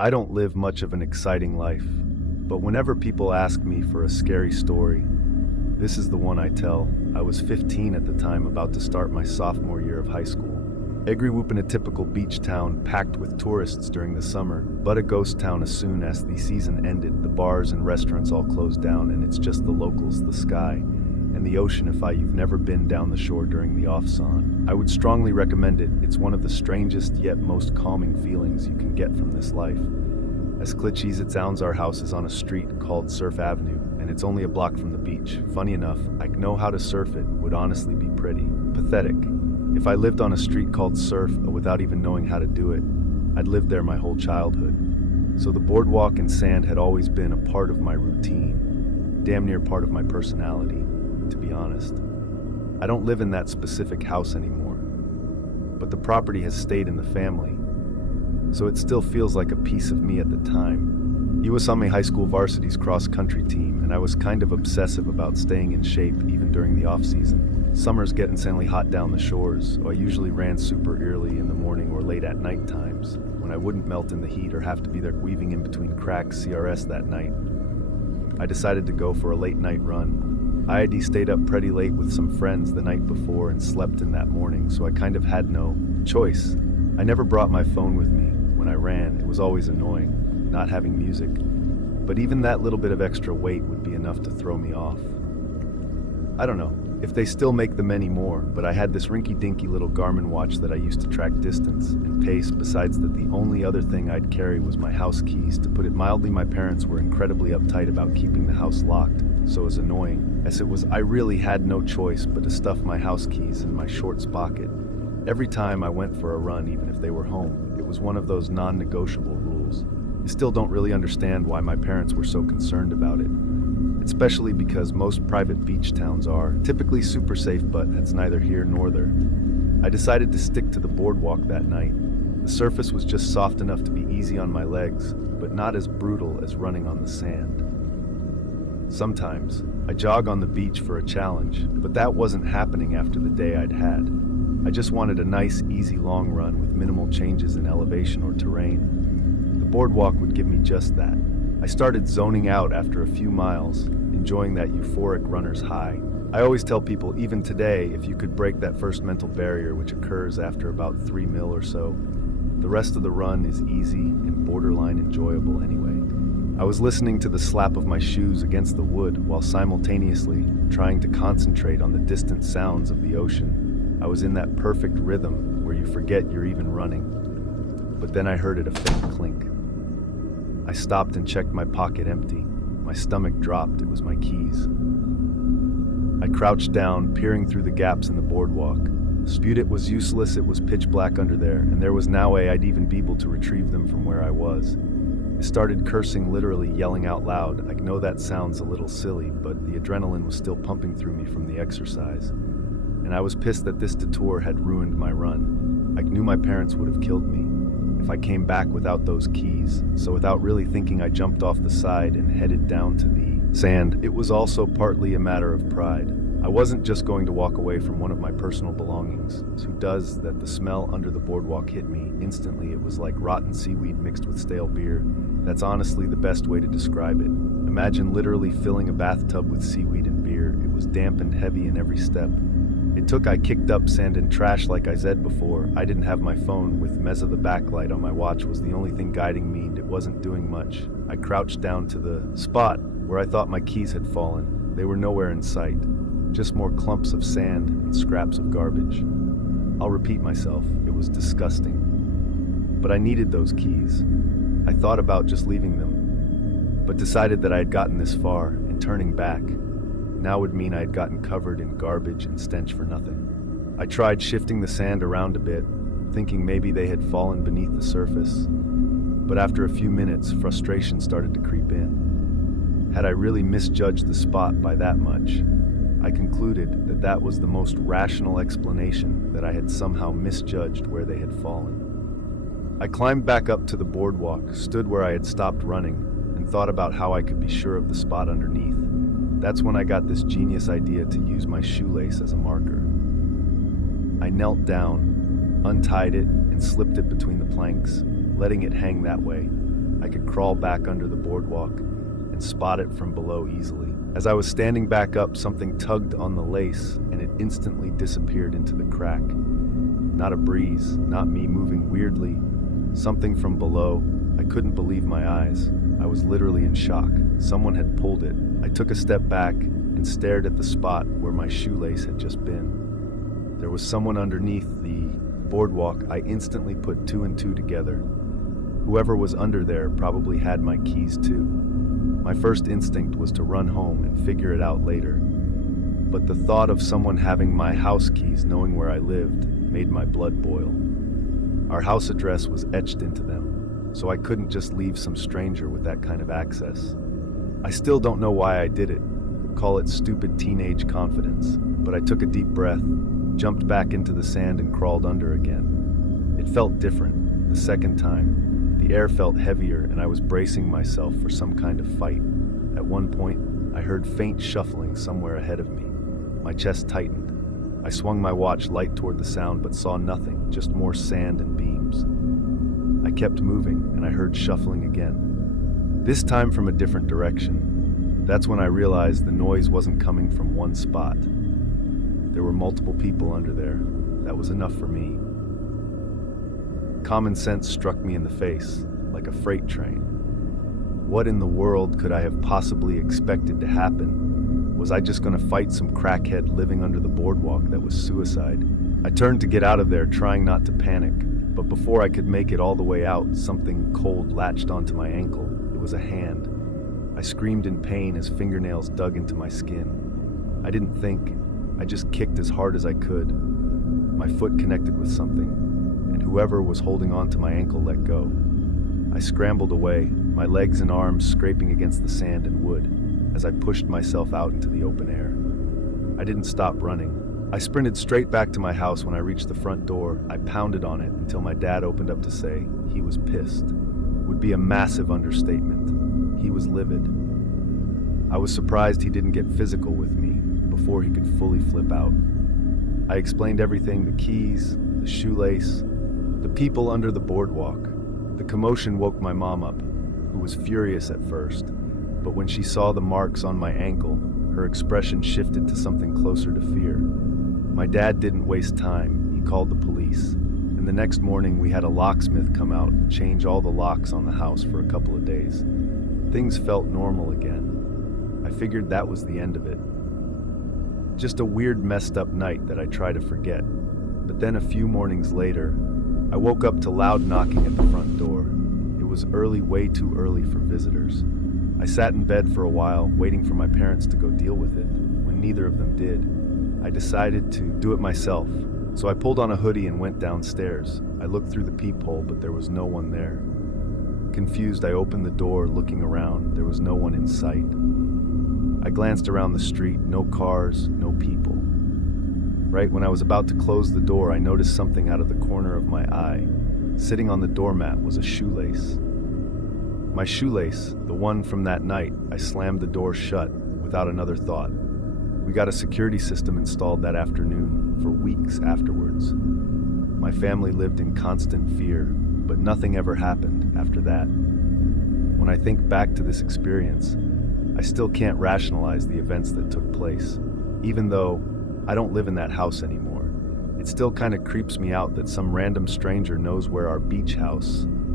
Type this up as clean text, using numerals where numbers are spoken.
I don't live much of an exciting life, but whenever people ask me for a scary story, this is the one I tell. I was 15 at the time, about to start my sophomore year of high school. I grew up in a typical beach town packed with tourists during the summer, but a ghost town as soon as the season ended. The bars and restaurants all closed down, and it's just the locals, the sky, and the ocean if you've never been down the shore during the off-season. I would strongly recommend it. It's one of the strangest yet most calming feelings you can get from this life. As cliché as it sounds, our house is on a street called Surf Avenue, and it's only a block from the beach. Funny enough, I know how to surf. It would honestly be pretty pathetic if I lived on a street called Surf without even knowing how to do it. I'd lived there my whole childhood. So the boardwalk and sand had always been a part of my routine, damn near part of my personality, to be honest. I don't live in that specific house anymore, but the property has stayed in the family, so it still feels like a piece of me at the time. He was on my high school varsity's cross-country team, and I was kind of obsessive about staying in shape even during the off-season. Summers get insanely hot down the shores, so I usually ran super early in the morning or late at night times, when I wouldn't melt in the heat or have to be there weaving in between cracks CRS that night. I decided to go for a late night run. I had stayed up pretty late with some friends the night before and slept in that morning, so I kind of had no choice. I never brought my phone with me when I ran. It was always annoying, not having music, but even that little bit of extra weight would be enough to throw me off. I don't know if they still make them anymore, but I had this rinky-dinky little Garmin watch that I used to track distance and pace. Besides that, the only other thing I'd carry was my house keys. To put it mildly, my parents were incredibly uptight about keeping the house locked, so as annoying as it was, I really had no choice but to stuff my house keys in my shorts pocket every time I went for a run, even if they were home. It was one of those non-negotiable rules. I still don't really understand why my parents were so concerned about it, especially because most private beach towns are typically super safe, but that's neither here nor there. I decided to stick to the boardwalk that night. The surface was just soft enough to be easy on my legs, but not as brutal as running on the sand. Sometimes I jog on the beach for a challenge, but that wasn't happening after the day I'd had. I just wanted a nice, easy long run with minimal changes in elevation or terrain. The boardwalk would give me just that. I started zoning out after a few miles, enjoying that euphoric runner's high. I always tell people, even today, if you could break that first mental barrier, which occurs after about 3 mil or so, the rest of the run is easy and borderline enjoyable anyway. I was listening to the slap of my shoes against the wood while simultaneously trying to concentrate on the distant sounds of the ocean. I was in that perfect rhythm where you forget you're even running. But then I heard a faint clink. I stopped and checked my pocket empty. My stomach dropped. It was my keys. I crouched down, peering through the gaps in the boardwalk. Spewed it was useless. It was pitch black under there, and there was no way I'd even be able to retrieve them from where I was. I started cursing, literally yelling out loud. I know that sounds a little silly, but the adrenaline was still pumping through me from the exercise. And I was pissed that this detour had ruined my run. I knew my parents would have killed me if I came back without those keys, so without really thinking, I jumped off the side and headed down to the sand. It was also partly a matter of pride. I wasn't just going to walk away from one of my personal belongings. Who does that? The smell under the boardwalk hit me instantly. It was like rotten seaweed mixed with stale beer. That's honestly the best way to describe it. Imagine literally filling a bathtub with seaweed and beer. It was damp and heavy in every step. I kicked up sand and trash like I said before. I didn't have my phone with Meza. The backlight on my watch was the only thing guiding me. It wasn't doing much. I crouched down to the spot where I thought my keys had fallen. They were nowhere in sight. Just more clumps of sand and scraps of garbage. I'll repeat myself. It was disgusting. But I needed those keys. I thought about just leaving them, but decided that I had gotten this far, and turning back now would mean I had gotten covered in garbage and stench for nothing. I tried shifting the sand around a bit, thinking maybe they had fallen beneath the surface. But after a few minutes, frustration started to creep in. Had I really misjudged the spot by that much? I concluded that that was the most rational explanation, that I had somehow misjudged where they had fallen. I climbed back up to the boardwalk, stood where I had stopped running, and thought about how I could be sure of the spot underneath. That's when I got this genius idea to use my shoelace as a marker. I knelt down, untied it, and slipped it between the planks, letting it hang that way. I could crawl back under the boardwalk and spot it from below easily. As I was standing back up, something tugged on the lace and it instantly disappeared into the crack. Not a breeze, not me moving weirdly. Something from below. I couldn't believe my eyes. I was literally in shock. Someone had pulled it. I took a step back and stared at the spot where my shoelace had just been. There was someone underneath the boardwalk. I instantly put two and two together. Whoever was under there probably had my keys too. My first instinct was to run home and figure it out later. But the thought of someone having my house keys, knowing where I lived, made my blood boil. Our house address was etched into them, so I couldn't just leave some stranger with that kind of access. I still don't know why I did it. Call it stupid teenage confidence. But I took a deep breath, jumped back into the sand and crawled under again. It felt different the second time. The air felt heavier and I was bracing myself for some kind of fight. At one point, I heard faint shuffling somewhere ahead of me. My chest tightened. I swung my watch light toward the sound but saw nothing, just more sand and beams. I kept moving and I heard shuffling again. This time from a different direction. That's when I realized the noise wasn't coming from one spot. There were multiple people under there. That was enough for me. Common sense struck me in the face, like a freight train. What in the world could I have possibly expected to happen? Was I just going to fight some crackhead living under the boardwalk that was suicide? I turned to get out of there, trying not to panic, but before I could make it all the way out, something cold latched onto my ankle. It was a hand. I screamed in pain as fingernails dug into my skin. I didn't think. I just kicked as hard as I could. My foot connected with something, and whoever was holding on to my ankle let go. I scrambled away, my legs and arms scraping against the sand and wood, as I pushed myself out into the open air. I didn't stop running. I sprinted straight back to my house. When I reached the front door, I pounded on it until my dad opened up to say he was pissed. Would be a massive understatement. He was livid. I was surprised he didn't get physical with me before he could fully flip out. I explained everything, the keys, the shoelace, the people under the boardwalk. The commotion woke my mom up, who was furious at first, but when she saw the marks on my ankle, her expression shifted to something closer to fear. My dad didn't waste time. He called the police, and the next morning we had a locksmith come out and change all the locks on the house for a couple of days. Things felt normal again. I figured that was the end of it. Just a weird, messed up night that I try to forget. But then a few mornings later, I woke up to loud knocking at the front door. It was early, way too early for visitors. I sat in bed for a while, waiting for my parents to go deal with it. When neither of them did, I decided to do it myself. So I pulled on a hoodie and went downstairs. I looked through the peephole, but there was no one there. Confused, I opened the door, looking around. There was no one in sight. I glanced around the street, no cars, no people. Right when I was about to close the door, I noticed something out of the corner of my eye. Sitting on the doormat was a shoelace. My shoelace, the one from that night. I slammed the door shut without another thought. We got a security system installed that afternoon for weeks afterwards. My family lived in constant fear, but nothing ever happened after that. When I think back to this experience, I still can't rationalize the events that took place. Even though I don't live in that house anymore, it still kind of creeps me out that some random stranger knows where our beach house